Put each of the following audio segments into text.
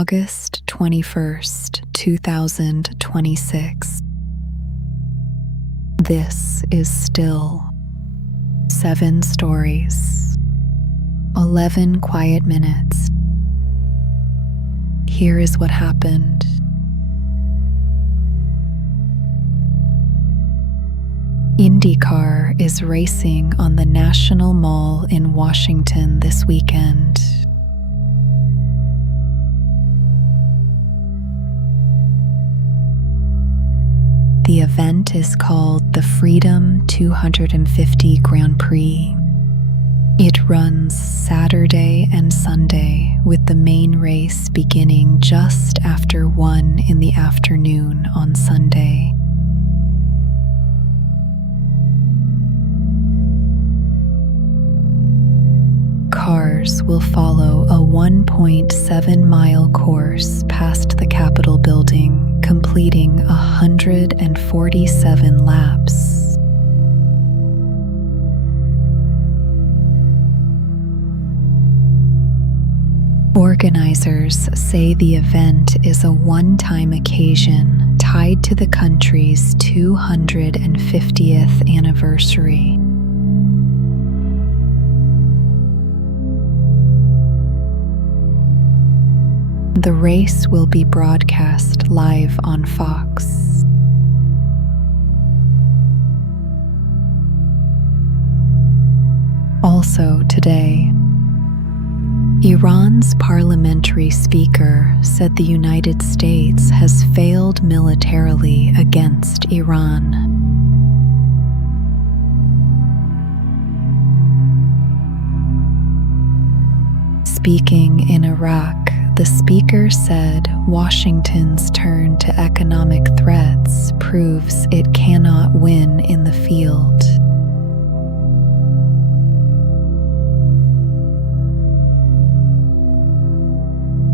August 21st, 2026. This is still 7 stories, 11 quiet minutes. Here is what happened. IndyCar is racing on the National Mall in Washington this weekend. The event is called the Freedom 250 Grand Prix. It runs Saturday and Sunday, with the main race beginning just after 1 in the afternoon on Sunday. Cars will follow a 1.7-mile course past the Capitol building, completing 147 laps. Organizers say the event is a one-time occasion tied to the country's 250th anniversary. The race will be broadcast live on Fox. Also today, Iran's parliamentary speaker said the United States has failed militarily against Iran. Speaking in Iraq, the speaker said Washington's turn to economic threats proves it cannot win in the field.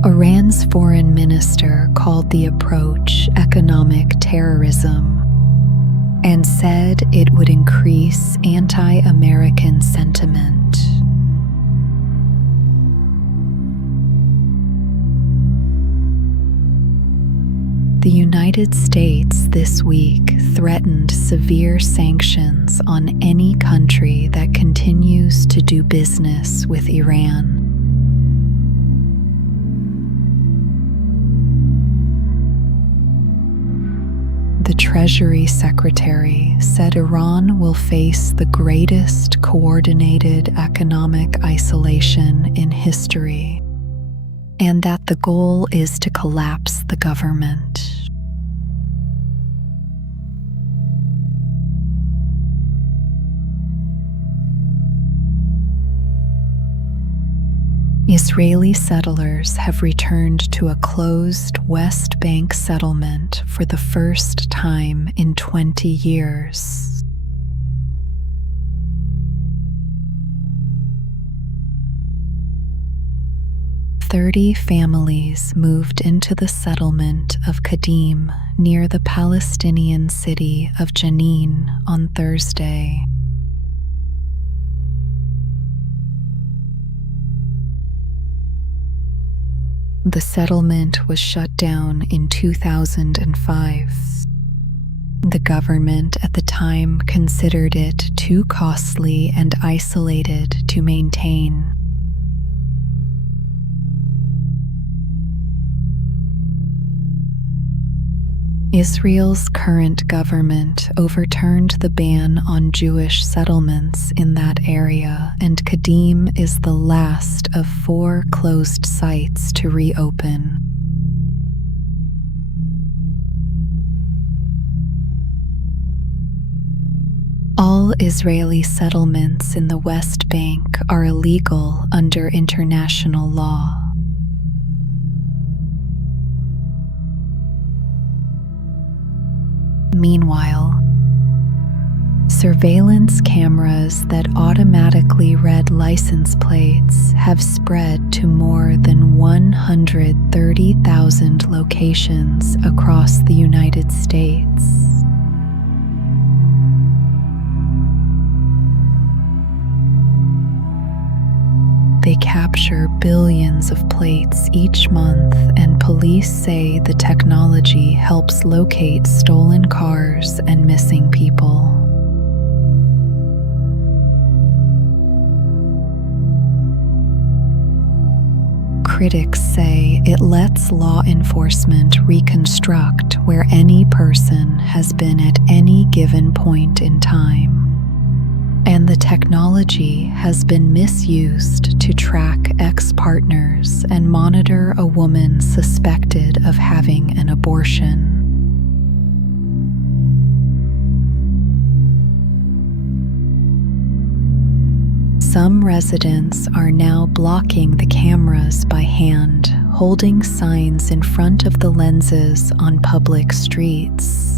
Iran's foreign minister called the approach economic terrorism and said it would increase anti-American sentiment. The United States this week threatened severe sanctions on any country that continues to do business with Iran. The Treasury Secretary said Iran will face the greatest coordinated economic isolation in history, and that the goal is to collapse the government. Israeli settlers have returned to a closed West Bank settlement for the first time in 20 years. "30 families moved into the settlement of Kadim near the Palestinian city of Jenin on Thursday. The settlement was shut down in 2005. The government at the time considered it too costly and isolated to maintain. Israel's current government overturned the ban on Jewish settlements in that area, and Kadim is the last of 4 closed sites to reopen. All Israeli settlements in the West Bank are illegal under international law. Meanwhile, surveillance cameras that automatically read license plates have spread to more than 130,000 locations across the United States. They capture billions of plates each month and police say the technology helps locate stolen cars and missing people. Critics say it lets law enforcement reconstruct where any person has been at any given point in time. And the technology has been misused to track ex-partners and monitor a woman suspected of having an abortion. Some residents are now blocking the cameras by hand, holding signs in front of the lenses on public streets.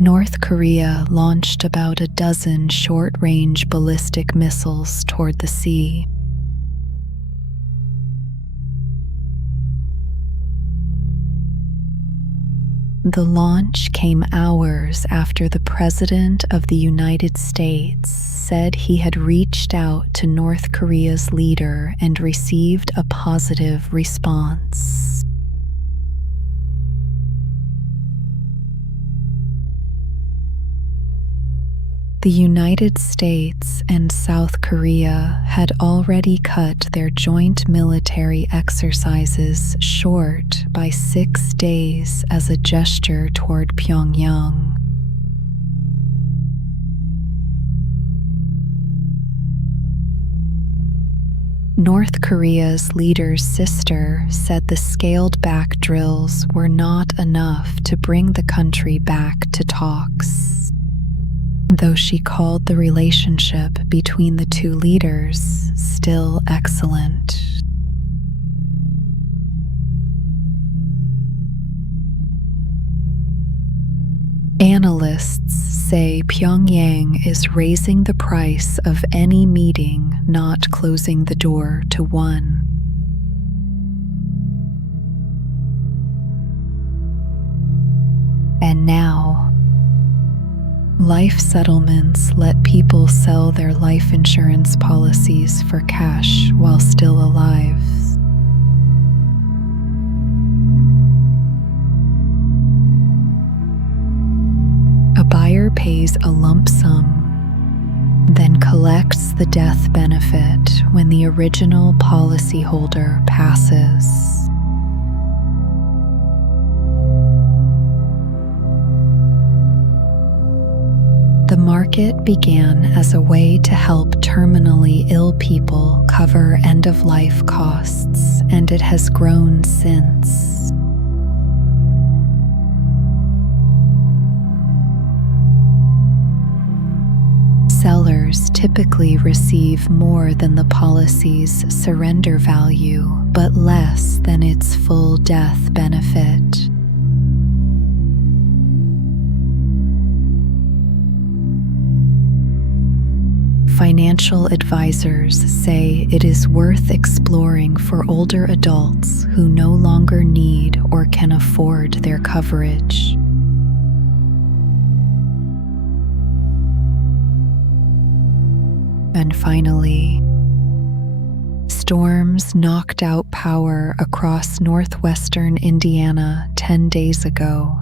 North Korea launched about a dozen short-range ballistic missiles toward the sea. The launch came hours after the President of the United States said he had reached out to North Korea's leader and received a positive response. The United States and South Korea had already cut their joint military exercises short by 6 days as a gesture toward Pyongyang. North Korea's leader's sister said the scaled-back drills were not enough to bring the country back to talks, though she called the relationship between the two leaders still excellent. Analysts say Pyongyang is raising the price of any meeting, not closing the door to one. And now, life settlements let people sell their life insurance policies for cash while still alive. A buyer pays a lump sum, then collects the death benefit when the original policyholder passes. The market began as a way to help terminally ill people cover end-of-life costs, and it has grown since. Sellers typically receive more than the policy's surrender value, but less than its full death benefit. Financial advisors say it is worth exploring for older adults who no longer need or can afford their coverage. And finally, storms knocked out power across northwestern Indiana 10 days ago.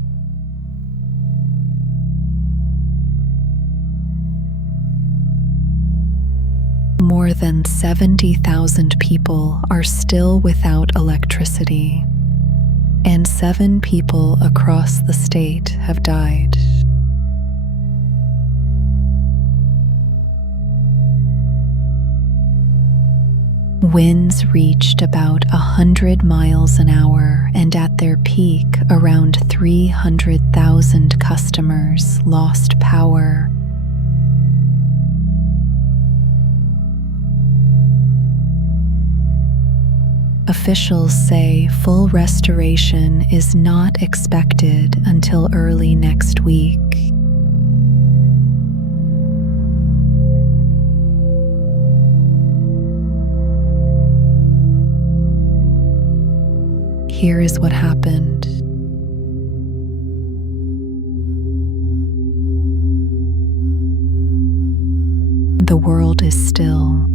More than 70,000 people are still without electricity, and 7 people across the state have died. Winds reached about 100 miles an hour, and at their peak, around 300,000 customers lost power. Officials say full restoration is not expected until early next week. Here is what happened. The world is still,